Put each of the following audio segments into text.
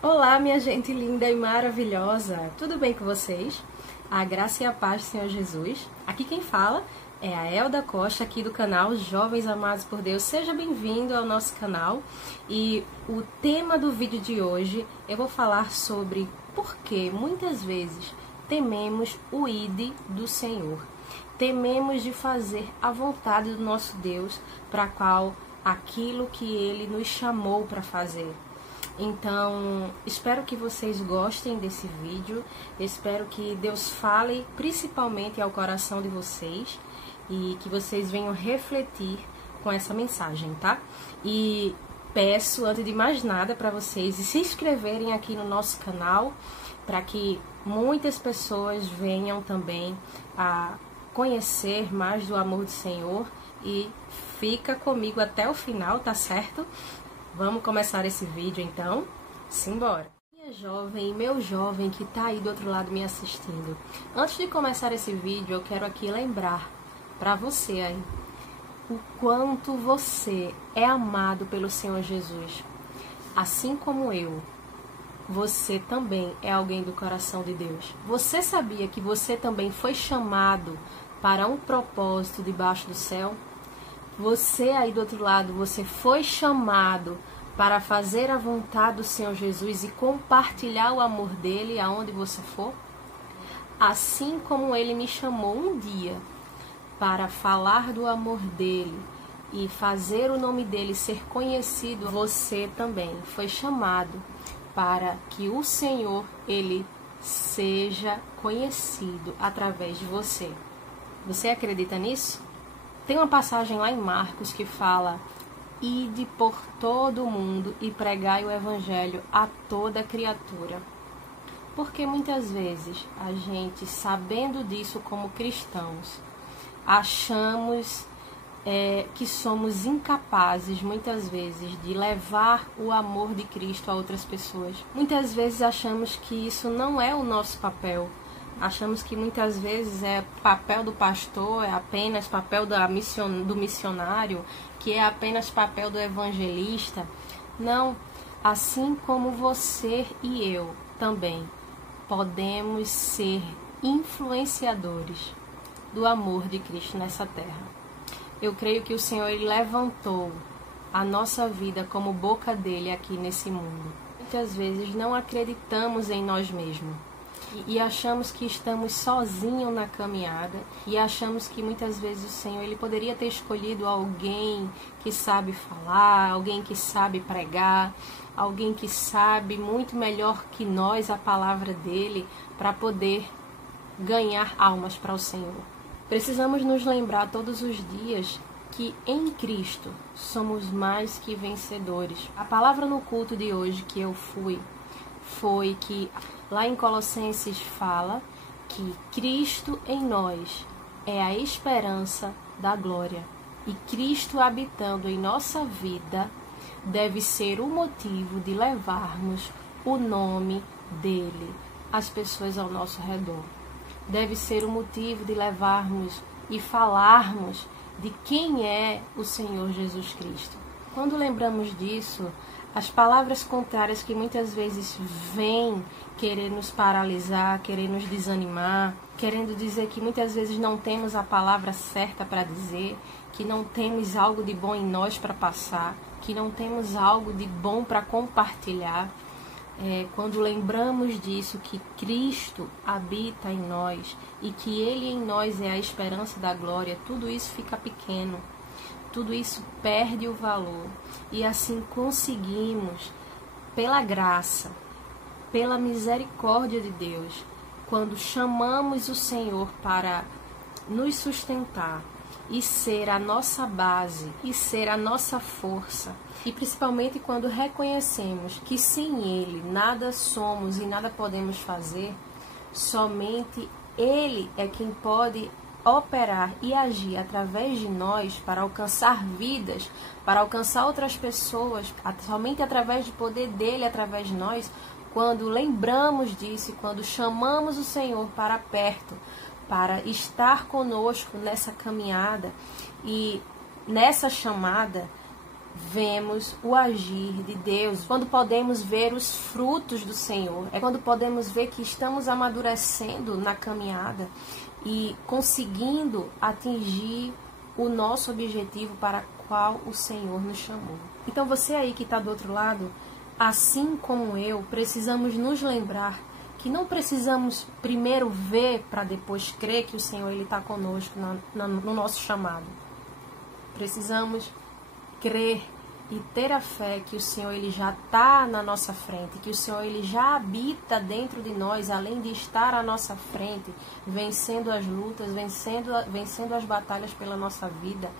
Olá, minha gente linda e maravilhosa! Tudo bem com vocês? A graça e a paz do Senhor Jesus. Aqui quem fala é a Elda Costa, aqui do canal Jovens Amados por Deus. Seja bem-vindo ao nosso canal. E o tema do vídeo de hoje eu vou falar sobre por que muitas vezes tememos o ID do Senhor. Tememos de fazer a vontade do nosso Deus, para qual aquilo que Ele nos chamou para fazer. Então, espero que vocês gostem desse vídeo, espero que Deus fale principalmente ao coração de vocês e que vocês venham refletir com essa mensagem, tá? E peço, antes de mais nada, para vocês se inscreverem aqui no nosso canal, para que muitas pessoas venham também a conhecer mais do amor do Senhor e fica comigo até o final, tá certo? Vamos começar esse vídeo então? Simbora! Minha jovem e meu jovem que tá aí do outro lado me assistindo. Antes de começar esse vídeo, eu quero aqui lembrar para você aí o quanto você é amado pelo Senhor Jesus. Assim como eu, você também é alguém do coração de Deus. Você sabia que você também foi chamado para um propósito debaixo do céu? Você aí do outro lado, você foi chamado para fazer a vontade do Senhor Jesus e compartilhar o amor dele aonde você for? Assim como ele me chamou um dia para falar do amor dele e fazer o nome dele ser conhecido, você também foi chamado para que o Senhor, ele seja conhecido através de você. Você acredita nisso? Tem uma passagem lá em Marcos que fala: ide por todo o mundo e pregai o evangelho a toda criatura. Porque muitas vezes a gente, sabendo disso como cristãos, achamos que somos incapazes, muitas vezes, de levar o amor de Cristo a outras pessoas. Muitas vezes achamos que isso não é o nosso papel. Achamos que muitas vezes é papel do pastor, é apenas papel do missionário, que é apenas papel do evangelista. Não, assim como você e eu também podemos ser influenciadores do amor de Cristo nessa terra. Eu creio que o Senhor ele levantou a nossa vida como boca dele aqui nesse mundo. Muitas vezes não acreditamos em nós mesmos. E achamos que estamos sozinhos na caminhada e achamos que muitas vezes o Senhor ele poderia ter escolhido alguém que sabe falar, alguém que sabe pregar, alguém que sabe muito melhor que nós a palavra dele para poder ganhar almas para o Senhor. Precisamos nos lembrar todos os dias que em Cristo somos mais que vencedores. A palavra no culto de hoje que eu foi que lá em Colossenses fala que Cristo em nós é a esperança da glória. E Cristo habitando em nossa vida deve ser o motivo de levarmos o nome dele às pessoas ao nosso redor. Deve ser o motivo de levarmos e falarmos de quem é o Senhor Jesus Cristo. Quando lembramos disso, as palavras contrárias que muitas vezes vêm querer nos paralisar, querer nos desanimar, querendo dizer que muitas vezes não temos a palavra certa para dizer, que não temos algo de bom em nós para passar, que não temos algo de bom para compartilhar. Quando lembramos disso, que Cristo habita em nós e que Ele em nós é a esperança da glória, tudo isso fica pequeno. Tudo isso perde o valor e assim conseguimos, pela graça, pela misericórdia de Deus, quando chamamos o Senhor para nos sustentar e ser a nossa base e ser a nossa força, e principalmente quando reconhecemos que sem Ele nada somos e nada podemos fazer, somente Ele é quem pode operar e agir através de nós para alcançar vidas, para alcançar outras pessoas, somente através do poder dele, através de nós. Quando lembramos disso, quando chamamos o Senhor para perto, para estar conosco nessa caminhada e nessa chamada, vemos o agir de Deus, quando podemos ver os frutos do Senhor, é quando podemos ver que estamos amadurecendo na caminhada e conseguindo atingir o nosso objetivo para o qual o Senhor nos chamou. Então você aí que está do outro lado, assim como eu, precisamos nos lembrar que não precisamos primeiro ver para depois crer que o Senhor está conosco no nosso chamado. Precisamos crer e ter a fé que o Senhor ele já está na nossa frente, que o Senhor ele já habita dentro de nós, além de estar à nossa frente, vencendo as lutas, vencendo as batalhas pela nossa vida,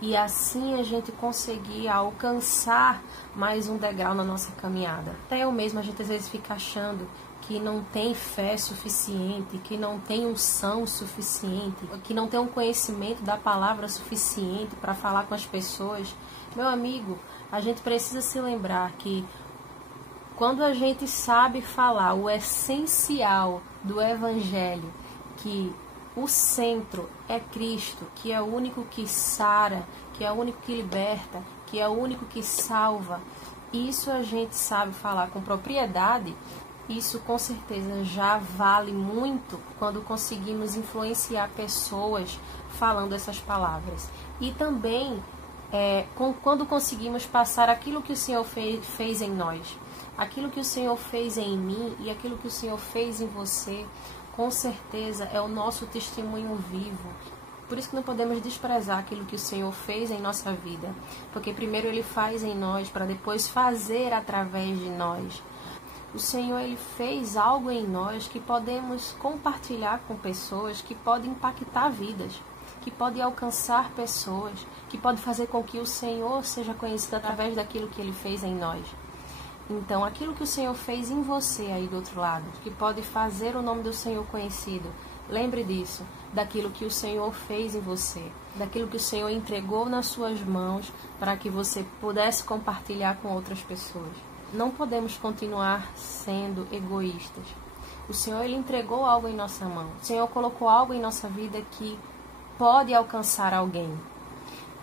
e assim a gente conseguir alcançar mais um degrau na nossa caminhada. Até eu mesma, a gente às vezes fica achando que não tem fé suficiente, que não tem unção suficiente, que não tem um conhecimento da palavra suficiente para falar com as pessoas. Meu amigo, a gente precisa se lembrar que quando a gente sabe falar o essencial do Evangelho, que o centro é Cristo, que é o único que sara, que é o único que liberta, que é o único que salva, isso a gente sabe falar com propriedade. Isso com certeza já vale muito quando conseguimos influenciar pessoas falando essas palavras. E também quando conseguimos passar aquilo que o Senhor fez em nós, aquilo que o Senhor fez em mim e aquilo que o Senhor fez em você, com certeza é o nosso testemunho vivo. Por isso que não podemos desprezar aquilo que o Senhor fez em nossa vida, porque primeiro Ele faz em nós para depois fazer através de nós. O Senhor ele fez algo em nós que podemos compartilhar com pessoas, que pode impactar vidas, que pode alcançar pessoas, que pode fazer com que o Senhor seja conhecido através daquilo que Ele fez em nós. Então, aquilo que o Senhor fez em você aí do outro lado, que pode fazer o nome do Senhor conhecido, lembre disso, daquilo que o Senhor fez em você, daquilo que o Senhor entregou nas suas mãos para que você pudesse compartilhar com outras pessoas. Não podemos continuar sendo egoístas. O Senhor ele entregou algo em nossa mão. O Senhor colocou algo em nossa vida que pode alcançar alguém.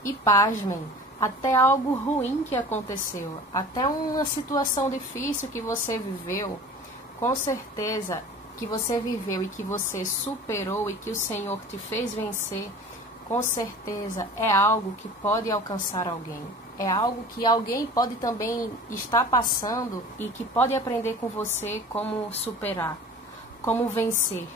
E pasmem, até algo ruim que aconteceu, até uma situação difícil que você viveu, com certeza que você viveu e que você superou e que o Senhor te fez vencer, com certeza é algo que pode alcançar alguém. É algo que alguém pode também estar passando e que pode aprender com você como superar, como vencer.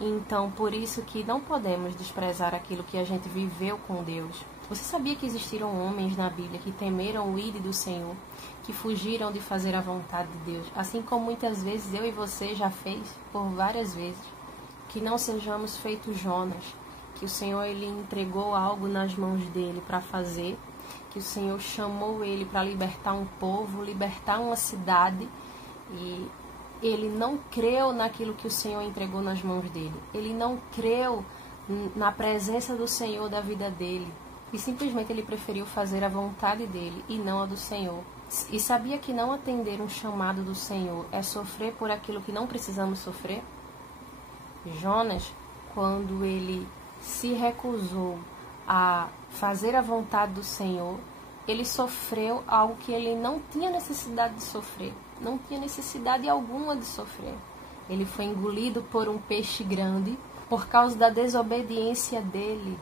Então, por isso que não podemos desprezar aquilo que a gente viveu com Deus. Você sabia que existiram homens na Bíblia que temeram o ídolo do Senhor, que fugiram de fazer a vontade de Deus, assim como muitas vezes eu e você já fez por várias vezes. Que não sejamos feitos Jonas, que o Senhor ele entregou algo nas mãos dele para fazer, que o Senhor chamou ele para libertar um povo, libertar uma cidade, e ele não creu naquilo que o Senhor entregou nas mãos dele. Ele não creu na presença do Senhor da vida dele. E simplesmente ele preferiu fazer a vontade dele e não a do Senhor. E sabia que não atender um chamado do Senhor é sofrer por aquilo que não precisamos sofrer? Jonas, quando ele se recusou a fazer a vontade do Senhor, ele sofreu algo que ele não tinha necessidade de sofrer. Não tinha necessidade alguma de sofrer. Ele foi engolido por um peixe grande. Por causa da desobediência dele,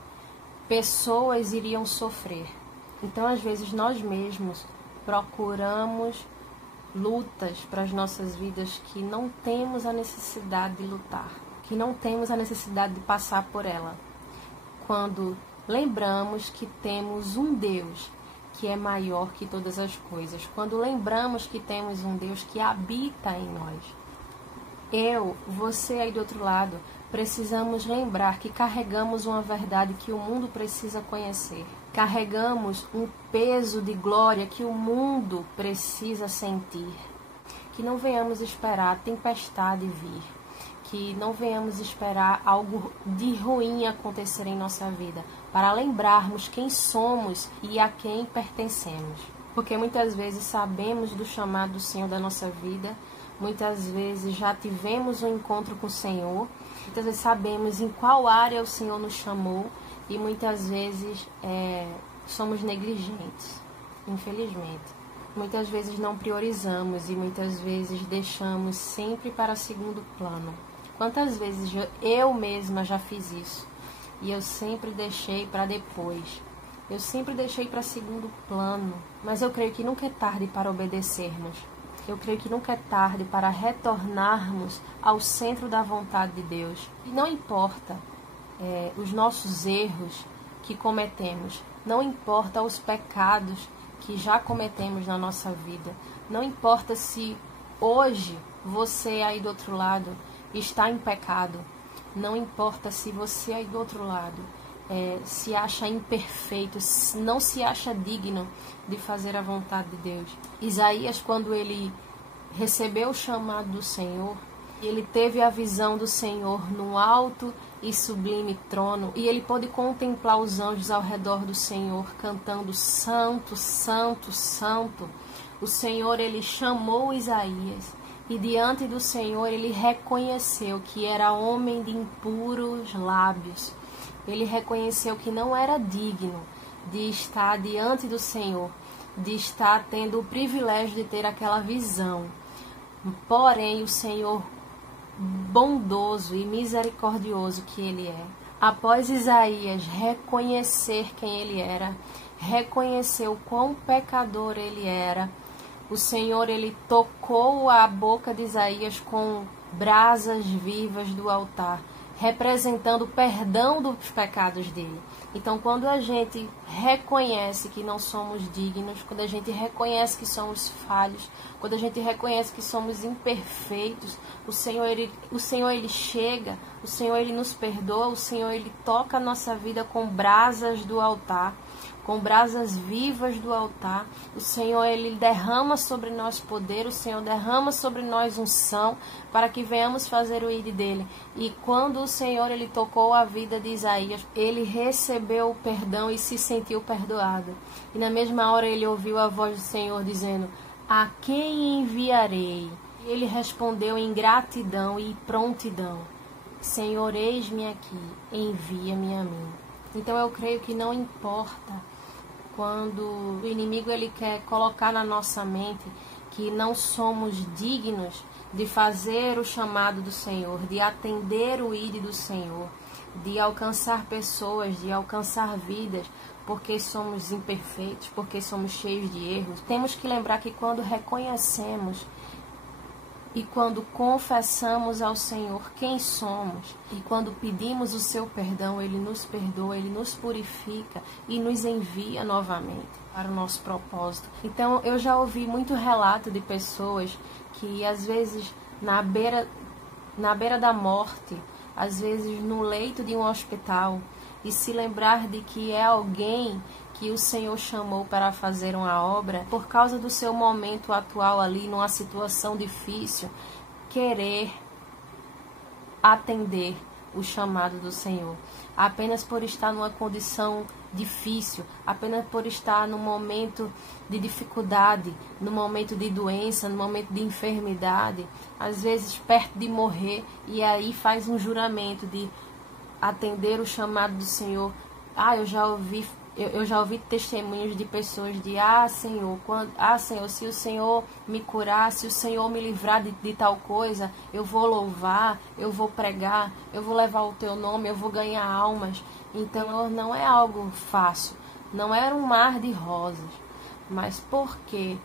pessoas iriam sofrer. Então, às vezes, nós mesmos procuramos lutas para as nossas vidas que não temos a necessidade de lutar, que não temos a necessidade de passar por ela. Quando lembramos que temos um Deus que é maior que todas as coisas, quando lembramos que temos um Deus que habita em nós. Você aí do outro lado, precisamos lembrar que carregamos uma verdade que o mundo precisa conhecer. Carregamos um peso de glória que o mundo precisa sentir. Que não venhamos esperar a tempestade vir. Que não venhamos esperar algo de ruim acontecer em nossa vida, para lembrarmos quem somos e a quem pertencemos. Porque muitas vezes sabemos do chamado do Senhor da nossa vida, muitas vezes já tivemos um encontro com o Senhor, muitas vezes sabemos em qual área o Senhor nos chamou e muitas vezes somos negligentes. infelizmente. Muitas vezes não priorizamos e muitas vezes deixamos sempre para segundo plano. Quantas vezes eu mesma já fiz isso e eu sempre deixei para depois. Eu sempre deixei para segundo plano, mas eu creio que nunca é tarde para obedecermos. Eu creio que nunca é tarde para retornarmos ao centro da vontade de Deus. E não importa os nossos erros que cometemos, não importa os pecados que já cometemos na nossa vida, não importa se hoje você aí do outro lado está em pecado, não importa se você aí do outro lado se acha imperfeito, não se acha digno de fazer a vontade de Deus. Isaías, quando ele recebeu o chamado do Senhor, ele teve a visão do Senhor no alto e sublime trono, e ele pôde contemplar os anjos ao redor do Senhor, cantando Santo, Santo, Santo. O Senhor, ele chamou Isaías, e diante do Senhor ele reconheceu que era homem de impuros lábios. Ele reconheceu que não era digno de estar diante do Senhor, de estar tendo o privilégio de ter aquela visão. Porém, o Senhor, bondoso e misericordioso que Ele é, após Isaías reconhecer quem ele era, reconhecer o quão pecador ele era, o Senhor, ele tocou a boca de Isaías com brasas vivas do altar, representando o perdão dos pecados dele. Então, quando a gente reconhece que não somos dignos, quando a gente reconhece que somos falhos, quando a gente reconhece que somos imperfeitos, o Senhor ele chega, o Senhor ele nos perdoa, o Senhor ele toca a nossa vida com brasas do altar, com brasas vivas do altar. O Senhor ele derrama sobre nós poder, o Senhor derrama sobre nós unção, para que venhamos fazer o ir dele. E quando o Senhor ele tocou a vida de Isaías, ele recebeu o perdão e se sentiu perdoado. E na mesma hora ele ouviu a voz do Senhor dizendo: a quem enviarei? E ele respondeu em gratidão e prontidão: Senhor, eis-me aqui, envia-me a mim. Então eu creio que não importa quando o inimigo ele quer colocar na nossa mente que não somos dignos de fazer o chamado do Senhor, de atender o ídolo do Senhor, de alcançar pessoas, de alcançar vidas, porque somos imperfeitos, porque somos cheios de erros. Temos que lembrar que quando reconhecemos e quando confessamos ao Senhor quem somos, e quando pedimos o seu perdão, Ele nos perdoa, Ele nos purifica e nos envia novamente para o nosso propósito. Então, eu já ouvi muito relato de pessoas que, às vezes, na beira da morte, às vezes no leito de um hospital, e se lembrar de que é alguém que o Senhor chamou para fazer uma obra, por causa do seu momento atual ali, numa situação difícil, querer atender o chamado do Senhor. Apenas por estar numa condição difícil, apenas por estar num momento de dificuldade, no momento de doença, no momento de enfermidade, às vezes perto de morrer, e aí faz um juramento de atender o chamado do Senhor. Eu já ouvi testemunhos de pessoas de Senhor, se o Senhor me curar, se o Senhor me livrar de tal coisa, eu vou louvar, eu vou pregar, eu vou levar o teu nome, eu vou ganhar almas. Então não é algo fácil, não era um mar de rosas, mas porque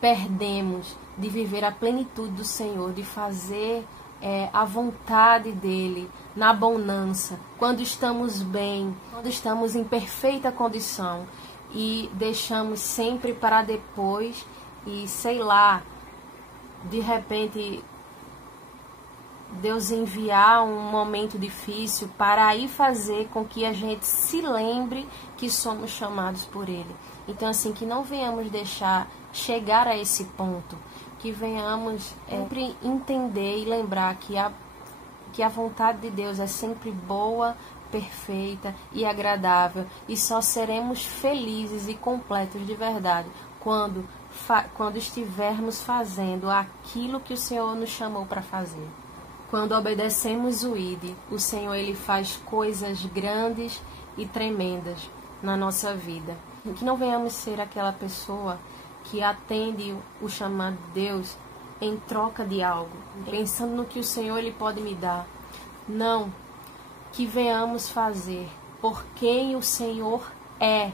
perdemos de viver a plenitude do Senhor, de fazer a vontade dele na bonança, quando estamos bem, quando estamos em perfeita condição, e deixamos sempre para depois, e sei lá, de repente Deus enviar um momento difícil para aí fazer com que a gente se lembre que somos chamados por Ele. Então, assim, que não venhamos deixar chegar a esse ponto, que venhamos sempre entender e lembrar que a vontade de Deus é sempre boa, perfeita e agradável, e só seremos felizes e completos de verdade quando estivermos fazendo aquilo que o Senhor nos chamou para fazer. Quando obedecemos o ID, o Senhor ele faz coisas grandes e tremendas na nossa vida. Que não venhamos ser aquela pessoa que atende o chamado de Deus em troca de algo, pensando no que o Senhor ele pode me dar. Não, que venhamos fazer por quem o Senhor é,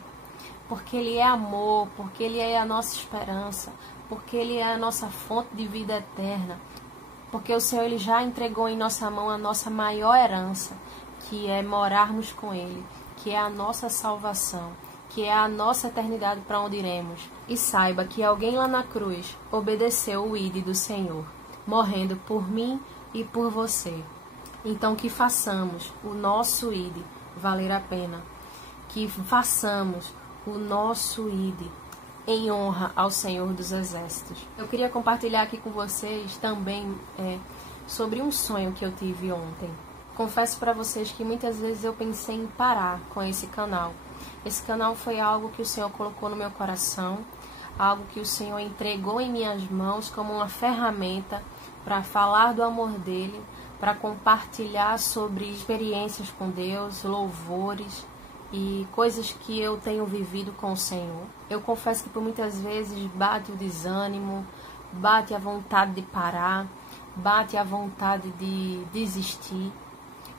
porque Ele é amor, porque Ele é a nossa esperança, porque Ele é a nossa fonte de vida eterna, porque o Senhor ele já entregou em nossa mão a nossa maior herança, que é morarmos com Ele, que é a nossa salvação, que é a nossa eternidade para onde iremos. E saiba que alguém lá na cruz obedeceu o ide do Senhor, morrendo por mim e por você. Então que façamos o nosso ide valer a pena, que façamos o nosso ide em honra ao Senhor dos Exércitos. Eu queria compartilhar aqui com vocês também sobre um sonho que eu tive ontem. Confesso para vocês que muitas vezes eu pensei em parar com esse canal. Esse canal foi algo que o Senhor colocou no meu coração, algo que o Senhor entregou em minhas mãos como uma ferramenta para falar do amor dele, para compartilhar sobre experiências com Deus, louvores e coisas que eu tenho vivido com o Senhor. Eu confesso que por muitas vezes bate o desânimo, bate a vontade de parar, bate a vontade de desistir.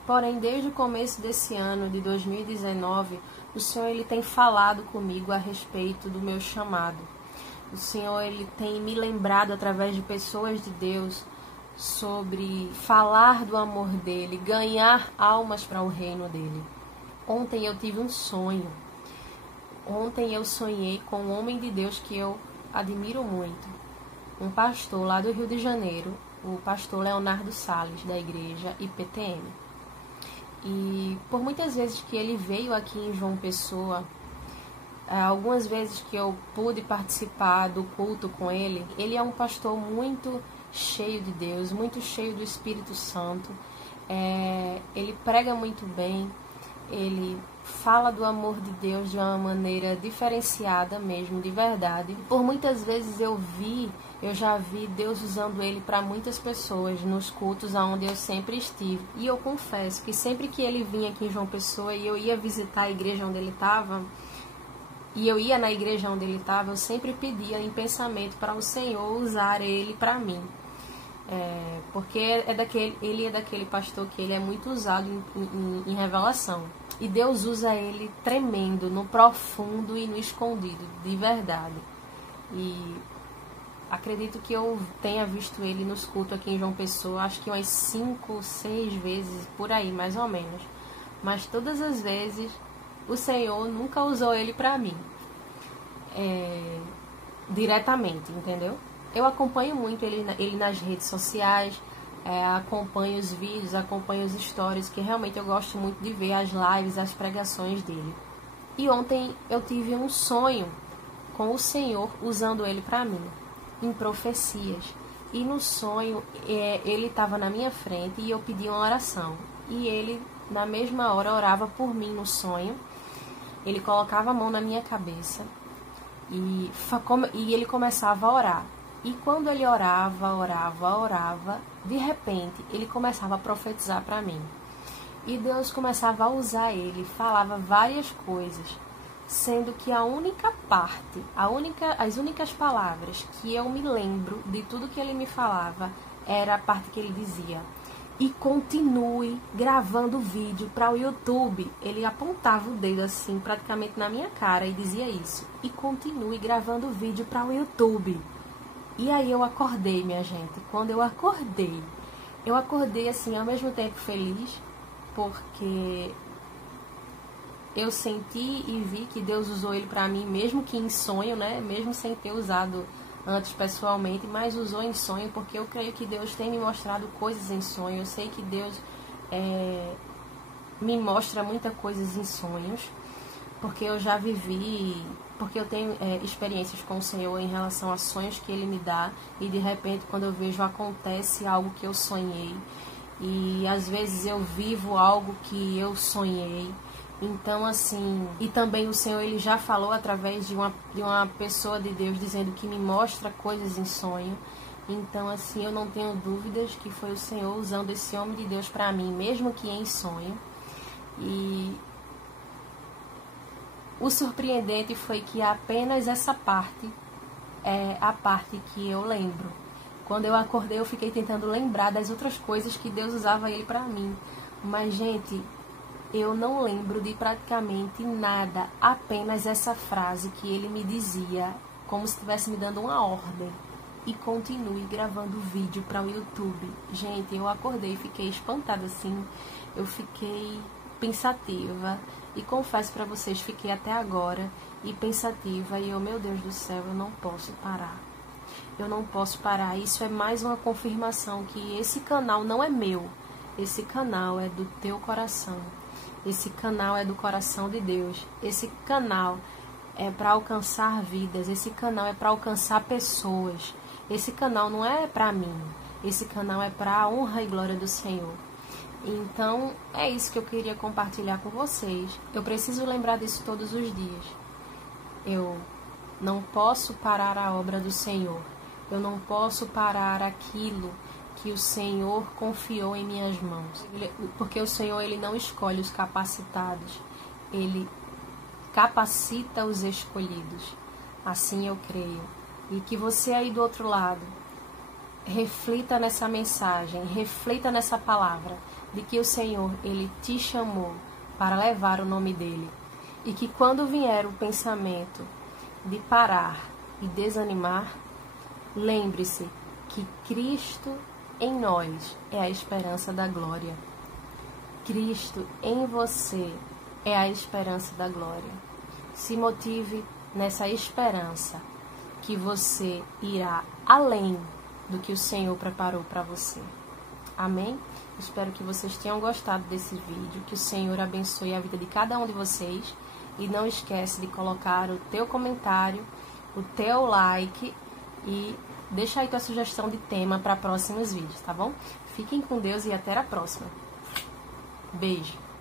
Porém, desde o começo desse ano de 2019, o Senhor ele tem falado comigo a respeito do meu chamado. O Senhor ele tem me lembrado através de pessoas de Deus sobre falar do amor dele, ganhar almas para o reino dele. Ontem eu tive um sonho. Ontem eu sonhei com um homem de Deus que eu admiro muito. Um pastor lá do Rio de Janeiro, o pastor Leonardo Salles, da igreja IPTM. E por muitas vezes que ele veio aqui em João Pessoa, algumas vezes que eu pude participar do culto com ele, ele é um pastor muito cheio de Deus, muito cheio do Espírito Santo. Ele prega muito bem, ele fala do amor de Deus de uma maneira diferenciada mesmo, de verdade. Por muitas vezes eu já vi Deus usando ele para muitas pessoas nos cultos onde eu sempre estive. E eu confesso que sempre que ele vinha aqui em João Pessoa e eu ia visitar a igreja onde ele estava, e eu ia na igreja onde ele estava, eu sempre pedia em pensamento para o Senhor usar ele para mim. Porque ele é daquele pastor que ele é muito usado em revelação. E Deus usa ele tremendo, no profundo e no escondido, de verdade. E acredito que eu tenha visto ele nos cultos aqui em João Pessoa, acho que umas 5, 6 vezes, por aí, mais ou menos. Mas todas as vezes, o Senhor nunca usou ele para mim. Diretamente, entendeu? Eu acompanho muito ele nas redes sociais, acompanho os vídeos, acompanho os stories, que realmente eu gosto muito de ver as lives, as pregações dele. E ontem eu tive um sonho com o Senhor usando ele para mim, em profecias. E no sonho, ele estava na minha frente e eu pedi uma oração. E ele, na mesma hora, orava por mim no sonho. Ele colocava a mão na minha cabeça e ele começava a orar. E quando ele orava, de repente, ele começava a profetizar para mim. E Deus começava a usar ele, falava várias coisas, sendo que as únicas palavras que eu me lembro de tudo que ele me falava, era a parte que ele dizia: e continue gravando vídeo para o YouTube. Ele apontava o dedo assim, praticamente na minha cara, e dizia isso: e continue gravando vídeo para o YouTube. E aí eu acordei, minha gente. Quando eu acordei assim, ao mesmo tempo feliz, porque eu senti e vi que Deus usou ele para mim, mesmo que em sonho, né? Mesmo sem ter usado antes pessoalmente, mas usou em sonho, porque eu creio que Deus tem me mostrado coisas em sonho. Eu sei que Deus me mostra muitas coisas em sonhos, porque eu já vivi, porque eu tenho experiências com o Senhor em relação a sonhos que Ele me dá, e de repente quando eu vejo acontece algo que eu sonhei, e às vezes eu vivo algo que eu sonhei. Então assim, e também o Senhor ele já falou através de uma pessoa de Deus, dizendo que me mostra coisas em sonho. Então assim, eu não tenho dúvidas que foi o Senhor usando esse homem de Deus para mim, mesmo que em sonho. E O surpreendente foi que apenas essa parte é a parte que eu lembro. Quando eu acordei, eu fiquei tentando lembrar das outras coisas que Deus usava ele para mim. Mas, gente, eu não lembro de praticamente nada, apenas essa frase que ele me dizia, como se estivesse me dando uma ordem. E continue gravando vídeo para o YouTube. Gente, eu acordei e fiquei espantada assim. Eu fiquei pensativa. E confesso para vocês, fiquei até agora e pensativa. E eu, meu Deus do céu, eu não posso parar. Eu não posso parar. Isso é mais uma confirmação que esse canal não é meu. Esse canal é do teu coração. Esse canal é do coração de Deus. Esse canal é para alcançar vidas. Esse canal é para alcançar pessoas. Esse canal não é para mim. Esse canal é para a honra e glória do Senhor. Então, é isso que eu queria compartilhar com vocês. Eu preciso lembrar disso todos os dias. Eu não posso parar a obra do Senhor. Eu não posso parar aquilo que o Senhor confiou em minhas mãos. Porque o Senhor, ele não escolhe os capacitados. Ele capacita os escolhidos. Assim eu creio. E que você aí do outro lado reflita nessa mensagem, reflita nessa palavra, de que o Senhor, ele te chamou para levar o nome dele. E que quando vier o pensamento de parar e desanimar, lembre-se que Cristo em nós é a esperança da glória. Cristo em você é a esperança da glória. Se motive nessa esperança que você irá além do que o Senhor preparou para você. Amém? Espero que vocês tenham gostado desse vídeo, que o Senhor abençoe a vida de cada um de vocês. E não esquece de colocar o teu comentário, o teu like e deixa aí tua sugestão de tema para próximos vídeos, tá bom? Fiquem com Deus e até a próxima. Beijo!